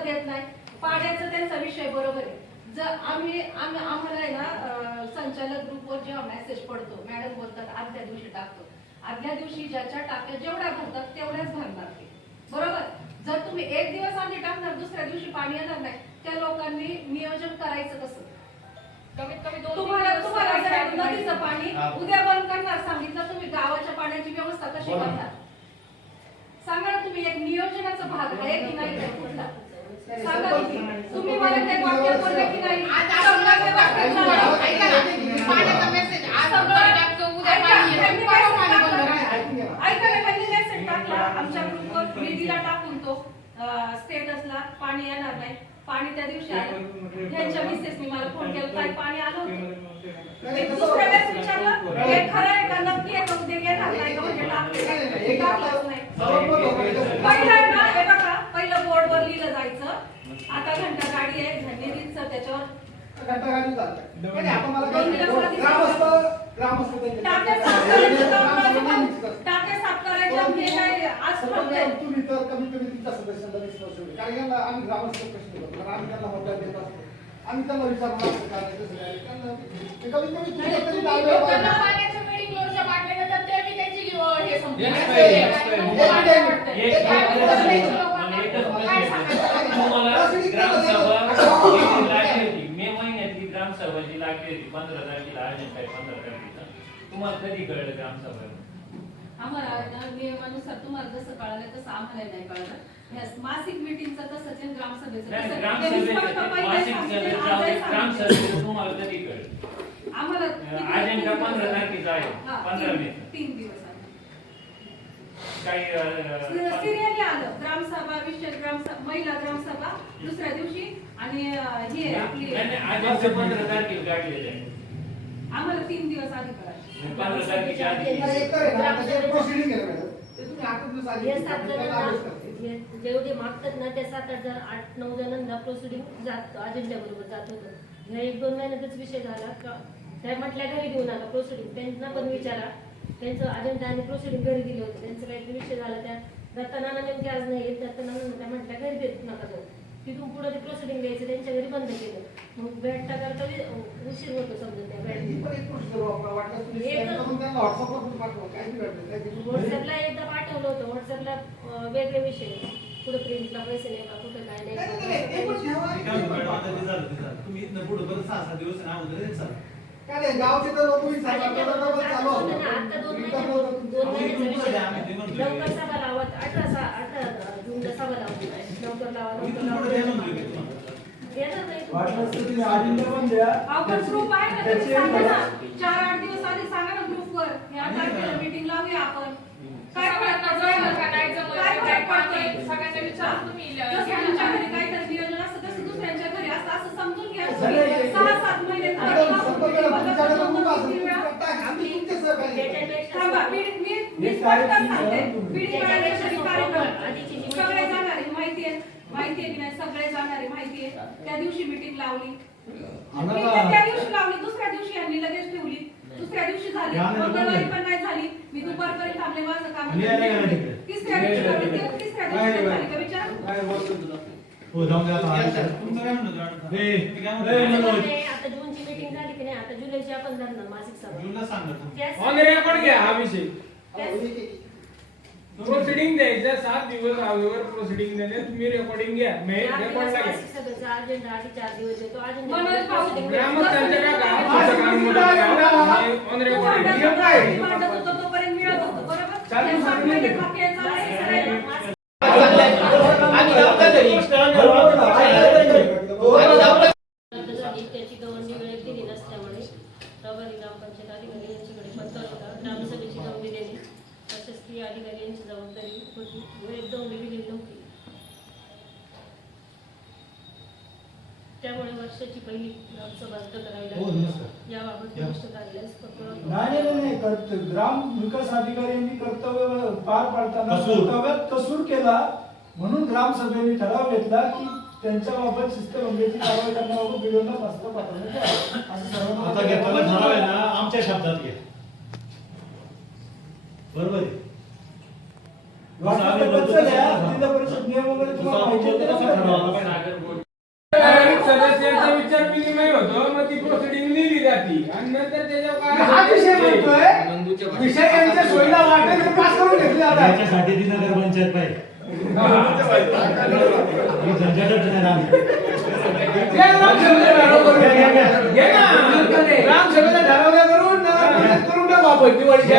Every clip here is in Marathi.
खत देत नाही. पाण्याचा त्यांचा विषय बरोबर आहे. जर आम्ही आम्ही आम्हाला आहे ना संचालक ग्रुपवर जेव्हा मेसेज पडतो मॅडम बोलतात आदल्या दिवशी टाकतो. आदल्या दिवशी ज्याच्या टाक्या जेवढ्या भरतात तेवढ्याच भरणार ते. बरोबर? जर तुम्ही एक दिवस आधी टाकणार दुसऱ्या दिवशी पाणी येणार नाही त्या लोकांनी नियोजन करायचं कसं? कमीत कमी दोन तुम्हाला तुम्हाला नदीचं पाणी. उद्या बंद करणार सांगितलं तुम्ही गावाच्या पाण्याची व्यवस्था कशी. करणार सांगा ना तुम्ही एक नियोजनाचा भाग आहे की नाही त्या कुठला सांगा तुम्ही तुम्ही मला ते वाक्य बोलले की नाही? आज आपण सगळं काय व्यवस्थित करतो? झालं. ऐका ना, पाण्याचा मेसेज आज आपण टाकतो, उद्या ऐका, पाणी येतं. त्यांनी. ऐका ना, त्यांनी टाकला. आमच्या ग्रुपवर टाकून तो स्टेटसला पाणी येणार नाही. पाणी त्या दिवशी आलं. ह्यांच्या मिसेसनी मला फोन केला. ताई पाणी आलं होतं? मी दुसऱ्या वेळेस विचारलं हे खरं आहे का? नक्की आहे का? उद्या येणार नाही का? म्हणजे टाकले. टाकलंच नाही. पहिलं बोर्डवर लिहिलं जायचं आता घंटा गाडी आहे निधीचं त्याच्यावर टाके साफ करायचं काम करायचं काम. टाके साफ करायचं हे काय आज ठरलंय. तुम्ही तर कमी कमी तुमच्या सदस्यांना. कारण यांना आम्ही ग्रामस्थ प्रश्न करतो कारण आम्ही त्यांना देत असतो आम्ही त्यांना विचारणार असतो काय आहे, कसं आहे. त्यांना ते कमीत कमी नाही, तुमच्या तरी तुम्ही दावे लोकांना वाढवा. पाण्याच्या meeting लोटच्या बाटल्या देतात, ते बी त्यांची अं, हे संपली. Yes, असं ma'am. आहे. Yes, ma'am. तुम्हाला काय वाटतंय? Yes, ते काय ma'am. लोकांना? एकच काय सांगायचं? तुम्हाला ग्रामसभा जी लागली होती. मे महिन्यातली ग्रामसभा जी लागली होती पंधरा तारखेला अर्जंट आहे पंधरा तारखेला. तुम्हाला कधी कळलं ग्रामसभा? आम्हाला नियमानुसार तुम्हाला जसं कळालं तसं आम्हाला नाही कळलं. मासिक मिटिंगचं तसंच ग्रामसभेचं आम्हाला किती- तीन दिवस तारखेचा आहे हा, पंधरा तीन- मे तीन दिवस आधी. काही सिरियली आलं. ग्रामसभा विषय ग्रामसभा महिला ग्रामसभा दुसऱ्या दिवशी आणि हे आपली नाही, नाही, अजेंडा पंधरा तारखेला काढलेलं आहे. आम्हाला तीन दिवस आधी पंधरा तारखेच्या ते हे. हे जेवढे मागतात ना त्या सात आठ आठ नऊ जणांना प्रोसिडिंग जात अजेंडा बरोबर जात होतं. ह्या एक दोन महिन्यातच विषय झाला का? त्या म्हटल्या घरी घेऊन आला प्रोसिडिंग त्यांना पण विचारा. त्यांचं अजेंडा आणि प्रोसिडिंग घरी दिले होते. त्यांचा काहीतरी विषय झाला त्या दत्तानाना नेमके आज नाही येत. दत्तानाना त्या म्हटल्या घरी देत नका जाऊ तिथून पुढे ते प्रोसिडिंग द्यायचं त्यांच्या घरी बंद केलं. मग भेटता करता वि- उशीर होतो समजा त्या ही भेट पण एक procedure वापरा, वाटल्यास तुम्ही एक- scan करून त्यांना WhatsApp वर पण पाठवा, काही बी वाटलं, काही बी. व्हॉट्सअपला एकदा पाठवलं होतं. व्हॉट्सअपला वेगळे विषय कुठं प्रिंटला पैसे नाही का कुठं काय नाही, आता. तुम्ही पुढं परत सहा सात दिवस गावचे तर लोक चालू आता असतं. आता दोन रिटर्न महिने होतं तुमचं. दोन महिन्याचा विषय आम्ही ते म्हणतोय. लवकर सभा लावत अठरा सा- अठरा जूनला सभा लावली लवकर लावा लवकर इथून पुढे द्या म्हणतोय मी तुम्हाला. लावा. देणार नाही वाटलंच तर तुम्ही. तुम्ही अजेंडा पण द्या अहो, पण ग्रुप आहे ना तुम्ही त्याची सांगा ना त्याची- चार आठ दिवस आधी सांगा ना या तारखेला ना. मीटिंग लावूया आपण काय सगळ्यांना जमलं पडतोय? का नाही जमलं काय का? फरक पडतोय? सगळ्यांना विचारून तुम्ही जसं घ्या तुमच्या ना. घरी काहीतरी नियोजन असतं तसं दुसऱ्यांच्या घरी असतं असं समजून घ्या झालं तुम्ही. एक- सहा सात महिने मॅडम, थांबा. संपर्क करा, तुमच्याकडे दोन- खूप दोन- असेल, तीन वेळा. तुम्ही टाका, आम्ही तुमचे सहकारी आहे. त्याच्यापेक्षा थांबा, मी तारीख सांगते. कार्यक्रम. सगळे जाणार आहे माहिती आहे माहिती आहे की नाही सगळे जाणार आहे माहिती आहे त्या दिवशी मीटिंग लावली meeting त्या दिवशी लावली दुसऱ्या दिवशी यांनी लगेच ठेवली दुसऱ्या दिवशी झाली या नाही, मंगळवारी बरोबर. पण नाही झाली मी दुपारपर्यंत थांबले माझं काम आणि यायला गेलं तिकडे. तिसऱ्या दिवशी लावली ते तिसऱ्या काय दिवशी नाही, झाली का विचार काय बोलतो तुला? हो जाऊन द्या आता. ए, ए? मनोज. जूनची मीटिंग झाली की नाही आता जुलैची आपण धरणार मासिक सभा. त्याच- ऑन रेकॉर्ड घ्या हा विषय प्रोसिडिंग द्यायचं सात दिवस अगोदर प्रोसिडिंग देणे तुम्ही रेकॉर्डिंग घ्या. मे रेकॉर्डला येतो अजेंडा मनोज भाऊ, ग्रामस्थांच्या का गावाचं काम मोठं करा. ऑन तू रेकॉर्डिंग भांडत घ्या. होता, मी भांडत होतो तोपर्यंत मिळत होतं बरोबर चालू त्या सात चालू महिने नाही. बाकी आहे, चालायचं सगळ्यांना. मासिक रद्द झाली त्याची गवर्नी वेळेत दिली नसल्यामुळे प्रभारी ग्रामपंचायत अधिकारी यांच्याकडे पत्र होता ग्रामसभेची नोंदणी देणे प्रशासकीय अधिकारी यांची जबाबदारी होती. वेळेत नोंदणी दिलेली नव्हती. त्यामुळे वर्षाची पहिली ग्रामसभा रद्द करावी हो लागली. नमस्कार. याबाबत. गोष्ट पत्र नाही नाही ग्राम विकास अधिकाऱ्यांनी कर्तव्य पार पाडताना कसूर. कर्तव्यात कसूर केला. म्हणून ग्रामसभेने ठराव घेतला की त्यांच्या बाबत शिस्तभंगेची कारवाई करण्याबाबत प्रस्ताव पाठवण्यात. असं ठराव आहे ना. आमच्या शब्दात घ्या. बरोबर आहे. सदस्यांचा विचार विनिमय होतो मग ती प्रोसिडिंग लिहिली जाते. आणि नंतर त्याच्यावर काय विषय यांच्या सोयीला वाटेल पास करून घेतले जातात याच्यासाठी ती नगर पंचायत पाहिजे ही झंझटच नाही राहणार. घ्या ग्रामसभेचा ठराव करून. नगरपंचायत करून टाकू आपण दिवाळीच्या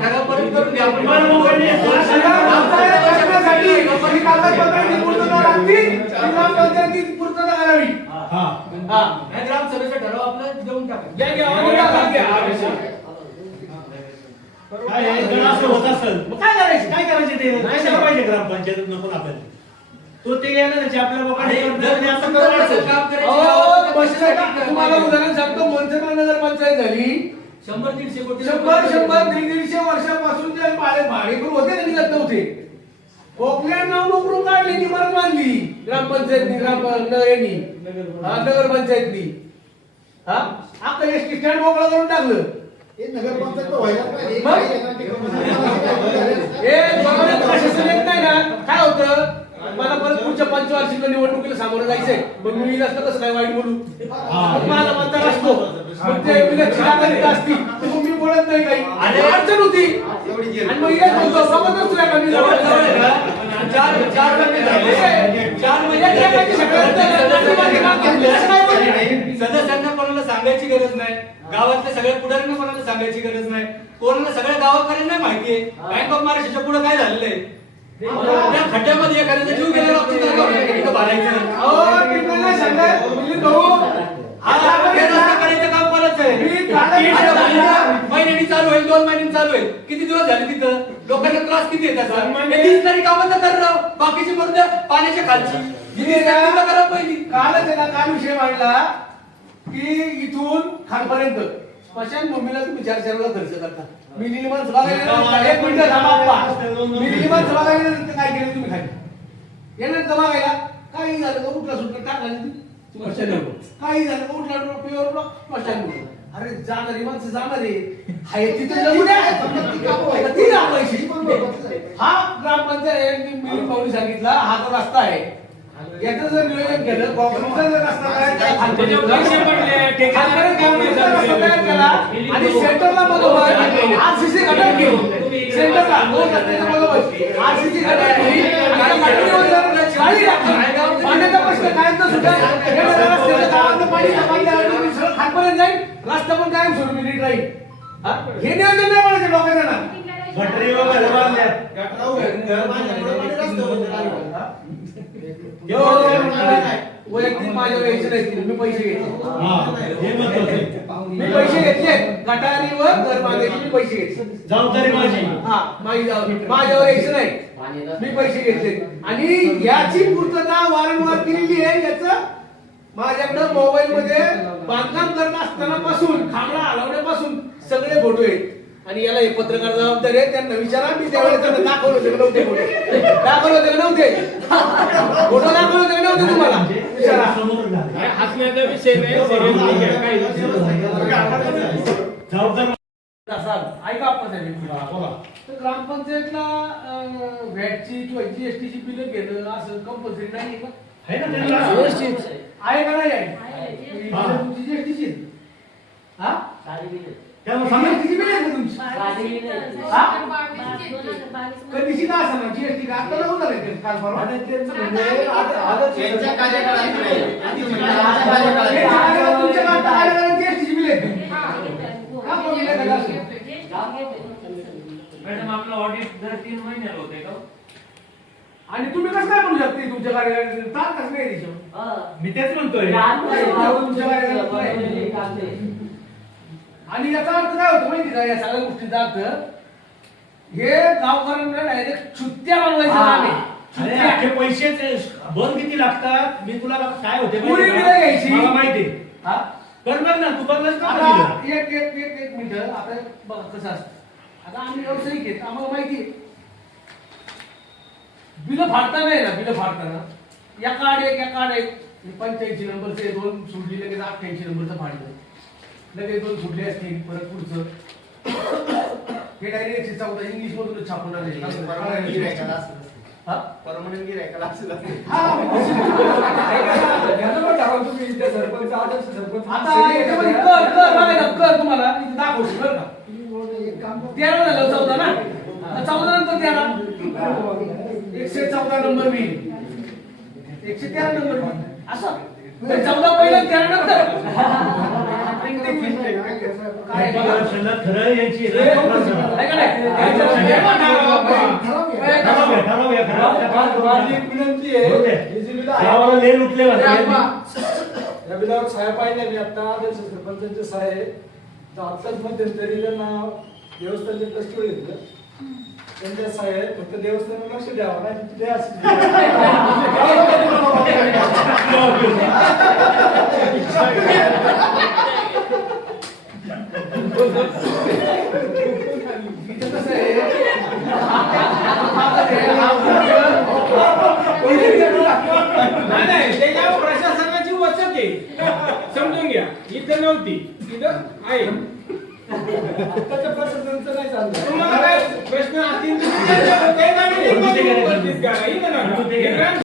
पाहिजे. टाका. हा. विषय. काय होत असेल? करायचं? काय करायचं ते? कशाला पाहिजे ग्रामपंचायत नको आपल्याला? तो ते येणार त्याची आपल्या लोकांनी करणार आणि असं करायचं. अहो, बसला- तुम्हाला उदाहरण सांगतो मनसेमा नगर पंचायत झाली. शंभर दीडशे कोटी शंभर शंभर दीड दीडशे वर्षापासून जे भाडे भाडेकरू होते ना निघत नव्हते. कोकल्यात नाव नोकरून काढली ती परत बांधली. ग्रामपंचायतनी ग्राम यांनी. हा, नगरपंचायतनी हा? आता एस टी स्टँड मोकळं करून टाकलं. मग? हे बघा, प्रशासन येत नाही ना. काय होतं? मला परत पुढच्या पंचवार्षिक निवडणुकीला सामोरं जायचंय. पण मी असतं कसं काय वाईट बोलू? मग माझा मतदार असतो. मग ते विलक्षण आधारित असती तर मग मी बोलत नाही काही. आणि अडचण होती. आणि मग इलाज बोलतो सोबतच तुला कमी जवळ जवळ आहे का? चार चार महिने झाले. चार महिने सदस्यांना कोणाला सांगायची गरज नाही. गावातल्या सगळ्या पुढाऱ्यांना कोणाला सांगायची गरज नाही. कोणाला सगळ्या गावाकऱ्यांना माहितीये बँक ऑफ महाराष्ट्राच्या पुढे काय झालेलं आहे? त्या खड्ड्यामध्ये एखाद्याचा जीव गेलेला असतो तर काय होणार? तिथं भरायचं अहो, मी त्यांना सांगत, मी भाऊ, आता हे रस्ता करायचं काम कोणाचं आहे? मी कालच तीन सांगितलं. महिन्यांनी दोन महिन्यांनी चालू होईल किती दिवस झाले तिथं? लोकांना त्रास किती येतात हे दिसणारी कामं तर कर राव बाकीची मुद्दे पाण्याच्या खालची. तर करा पहिली. कालच आहे ना काल विषय मांडला की इथून खालपर्यंत. स्मशानभूमीला तुम्ही चार चार वेळा खर्च करता. मी निलिमान सभा गेलेलो, एक मिनिट थांबा आप्पा. मी निलिमान सभा गेलेलो, तिथं काय केलं तुम्ही खाली? येणार गायला काही झालं उठला सुटला टाकला काही झालं उठला प्युअर ब्लॉक स्मशानभूमी अरे जाणारी माणसं जाणारे हाय तिथे आता ती दाखवायची हा ग्रामपंचायत मी पाहुणे सांगितला हा जो रस्ता आहे याचं जर नियोजन केलं कॉन्क्रीटचा जर रस्ता तयार केला आणि सेंटरला बरोबर आरसीसी घटक घेऊन. रस्ता पण कायम स्वरूपी नीट राहील हा? नियोजन नाही म्हणायचं लोकांना वगैरे. वैयक्तिक माझ्या यायचं नाही. मी पैसे घेतले मी पैसे घेतले गटारीवर घर बांधायचे मी पैसे घेतले जबाबदारी माझी. हा माझी जबाबदारी. माझ्यावर यायचं नाही. मी पैसे घेतले आणि याची पूर्तता वारंवार केलेली आहे. याच माझ्याकडे मोबाईल मध्ये बांधकाम करत असताना पासून खांबळा हलवण्यापासून सगळे फोटो आहेत. आणि याला हे पत्रकार जबाबदारी आहे त्यांना विचारा मी त्यावेळेस त्यांना दाखवलं होते का नव्हते फोटो? दाखवलं होते नव्हते? फोटो दाखवले होते का नव्हते तुम्हाला? विचारा. हसण्याचा विषय नाही असाल. ऐका आपण तर ग्रामपंचायतला अं, व्हॅटची किंवा जीएसटीची बिलं घेणं असं कंपल्सरी नाही का आहे ना त्यांना? आहे का नाही? आहे. आहे हा. हा त्यामुळे सांगा. जीएसटीची बिल आहे तुमची? हा? कधीची का असं ना जीएसटी का आता नव्हतं ना ते काल परवा? नाही. म्हणजे कार्यकाळात तुमच्या काळात कार्यकाळात जीएसटीची बिल आहेत का असं? मॅडम आपलं ऑडिट दर तीन महिन्याला होते का? आणि तुम्ही कसं काय म्हणू शकते तुमच्या कार्यकाळात? तारखच नाही त्याच्यावर. मी तेच म्हणतोय. तुमच्या कार्यकाळात नाही. आणि याचा अर्थ काय होतो माहिती का या सगळ्या गोष्टीचा अर्थ हे गावकऱ्यांना डायरेक्ट छुत्त्या बनवायचं काम आहे अरे छुत्त्या. अख्खे पैसे बंद किती लागतात मी तुला काय होते पुरी माहिती बिलं का? घ्यायची. मला माहिती आहे. हा? कर बघ ना तू बघलास का आता दिलं? एक एक एक एक मिनिट आता बघा कसं असतं आता आम्ही व्यावसायिक आहेत आम्हाला माहिती आहे बिलं फाडताना आहे ना बिलं फाडताना या कार्ड एक या कार्ड एक पंच्याऐंशी नंबरचे दोन सुटली लगेच अठ्ठ्याऐंशी नंबरचं फाडलं लगेच दोन सुटले असतील परत पुढचं. हे डायरेक्ट एकशे चौदा इंग्लिश मधून छापून. हा? परमनंट गिरायकाला असं सरपंच आदर्श सरपंच. आता याच्यामध्ये कर कर बघायला कर तुम्हाला. इथे बरं का. तेरा झालं चौदा ना? आता चौदा नंतर तेरा. एकशे चौदा नंबर मी. एकशे तेरा नंबर असं? चौदा पहिला तेरा नंतर? खरं याची आहे हे आहे विनंती आहे आहे. हे आहे, लुटले हे या बिलावर सहाय्य पाहिजे मी आता आदर्श सरपंचांचे सहाय्य तर आत्ताच मध्यंतरी त्यांना देवस्थानचे ट्रस्टी घेतलं त्यांच्या सहाय्य फक्त देवस्थानावर लक्ष द्यावं नाही तर ते असं आहे नाही, त्याच्यावर प्रशासनाची वचत आहे समजून घ्या. इथं नव्हती.